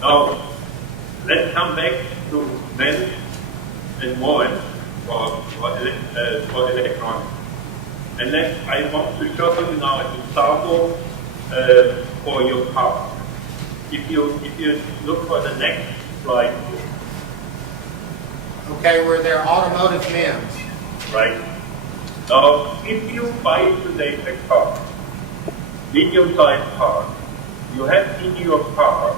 Now, let's come back to men and women for electronics. And then I want to show you now an example for your car. If you look for the next slide here. Okay, where they're automotive MEMS. Right. Now, if you buy today a car, medium-sized car, you have in your car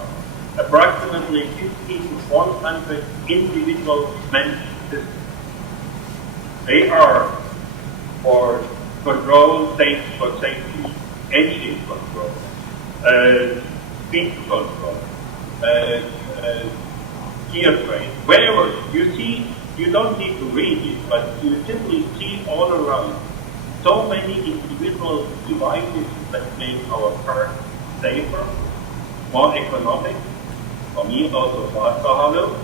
approximately 50 to 100 individual MEMS systems. They are for control, safety, engine control, speed control, gear train, wherever you see, you don't need to read it, but you simply see all around so many individual devices that make our car safer, more economic, for me also faster,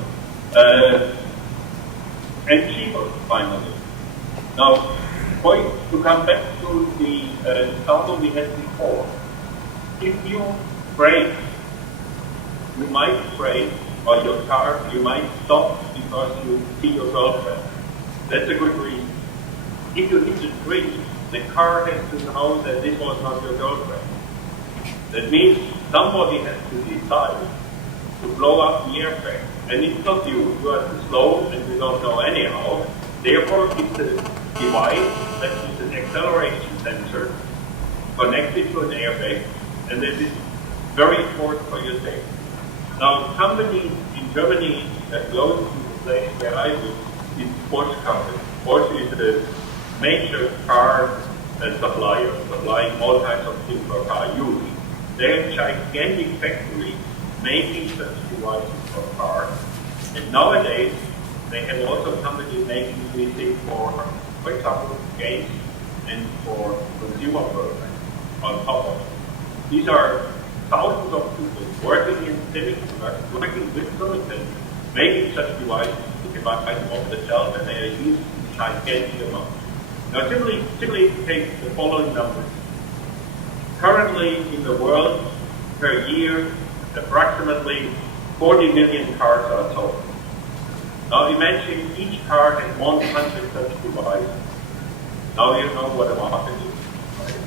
and cheaper finally. Now, to come back to the example we had before, if you brake, you might brake, or your car, you might stop because you see your girlfriend. That's a good reason. If you hit a tree, the car has to know that this was not your girlfriend. That means somebody has to decide to blow up the airbag. And it's not you. You are too slow and you don't know anyhow. Therefore, it's a device that is an acceleration sensor connected to an airbag, and this is very important for your safety. Now, companies in Germany that close to the place where I live is Porsche company. Porsche is a major car supplier, supplying all kinds of things for car use. They have gigantic factories making such devices for cars. And nowadays, they have also companies making these things for example, games and for consumer products on top of it. These are thousands of people working in semiconductors, working with silicon, making such devices off the shelf, and they are used in gigantic amounts. Now, simply take the following numbers. Currently, in the world, per year, approximately 40 million cars are sold. Now, imagine each car has 100 such devices. Now you know what a market is, right?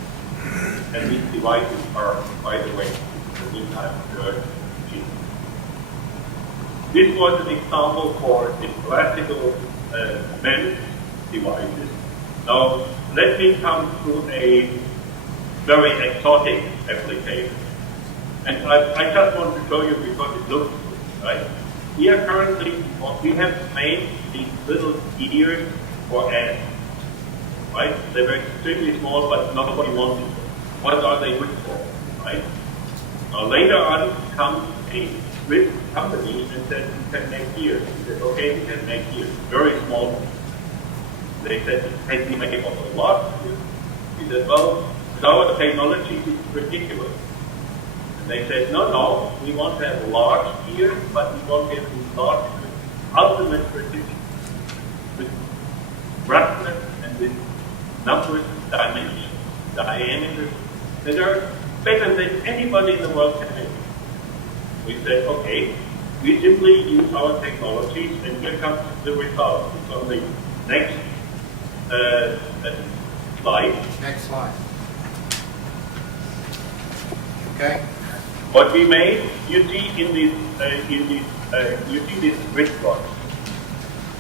And these devices are, by the way, the new type of cheap. This was an example for the classical MEMS devices. Now, let me come to a very exotic application. And I just want to show you because it looks good, right? Here currently, we have made these little ears for ants, right? They were extremely small, but nobody wanted them. What are they good for, right? Now later on comes a Swiss company and said, you can make ears. We said, okay, we can make ears. Very small. They said, can we make it a lot? We said, well, with our technology, it's ridiculous. They said, no, we want to have large ears, but we want to have these large with ultimate precision, with roughness and with numbers, dimensions, diameters that are better than anybody in the world can make. We said, okay, we simply use our technologies, and here comes the result. It's on the next slide. Next slide. Okay. What we made, you see in this, you see this wristwatch.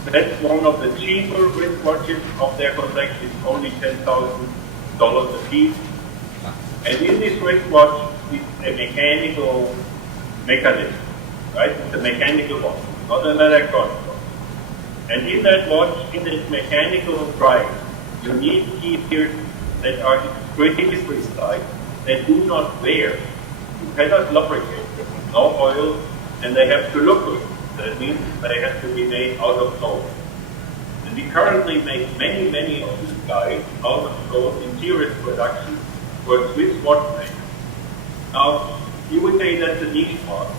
That's one of the cheaper wristwatches of their collection. It's only $10,000 a piece. And in this wristwatch is a mechanical mechanism, right? It's a mechanical watch, not an electronic watch. And in that watch, in this mechanical drive, you need gears that are extremely precise, that do not wear. You cannot lubricate them, no oil, and they have to look good. That means they have to be made out of gold. And we currently make many of these guys out of gold in serious production for Swiss watchmakers. Now, you would say that's a niche market.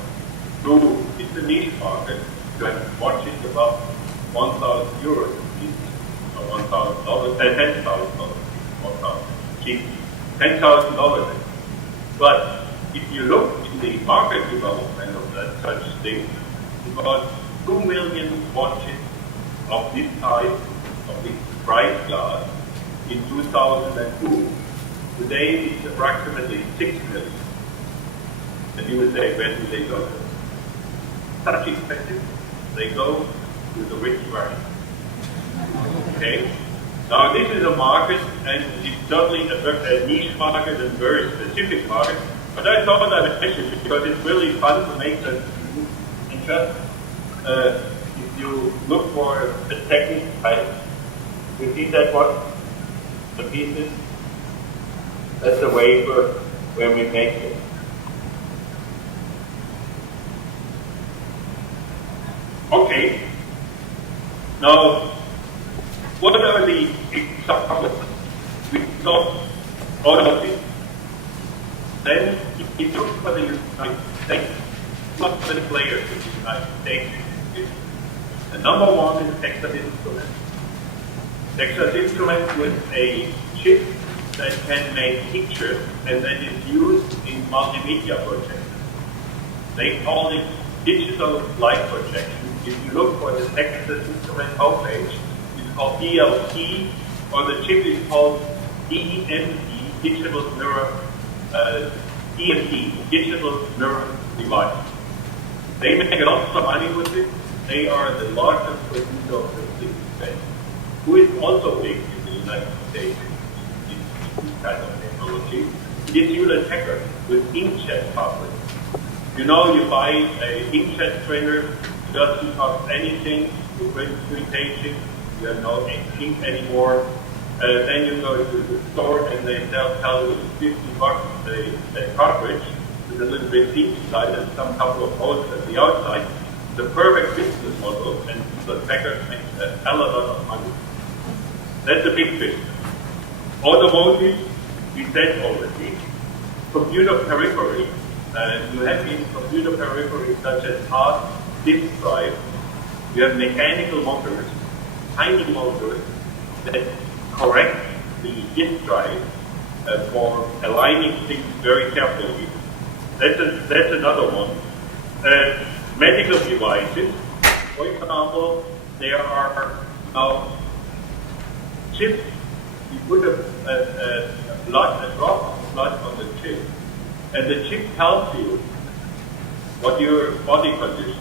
True, it's a niche market. You have watches above 1,000 euros a piece, or $1,000, $10,000, 1,000, cheap, $10,000. But if you look in the market development of that, such thing. It was 2 million watches of this type, of this bright glass, in 2002. Today it's approximately 6 million. And you would say, where do they go? Such expensive. They go to the rich market. Okay? Now this is a market, and it's certainly a niche market and very specific market. But I thought I'd mention it because it's really fun to make that. And just if you look for a technique type, you see that one, the pieces. That's the wafer where we make it. Okay. Now, what are the examples? We saw all of this. Then he took for the United States, not the players in the United States. The number one is Texas Instruments. Texas Instruments with a chip that can make pictures and that is used in multimedia projects. They call it digital light projection. If you look for the Texas Instruments homepage, it's called DLT, or the chip is called DMD, digital mirror, DMD, digital mirror device. They make a lot of money with it. They are the largest producer of the space, who is also big in the United States in this kind of technology. It is Hewlett Packard with inkjet fabric. You know, you buy an inkjet printer, it doesn't cost anything, you print 3 pages, you have no ink anymore. Then you go to the store and they tell you $50 a cartridge with a little bit deep inside and some couple of holes at the outside. The perfect business model, and the Packard makes a hell of a lot of money. That's a big business. Automotive, we said already. Computer periphery, you have in computer periphery such as hard disk drive. You have mechanical motors, tiny motors that correct the disk drive for aligning things very carefully. That's another one. Medical devices, for example, there are now chips. You put a drop of blood on the chip, and the chip tells you what your body condition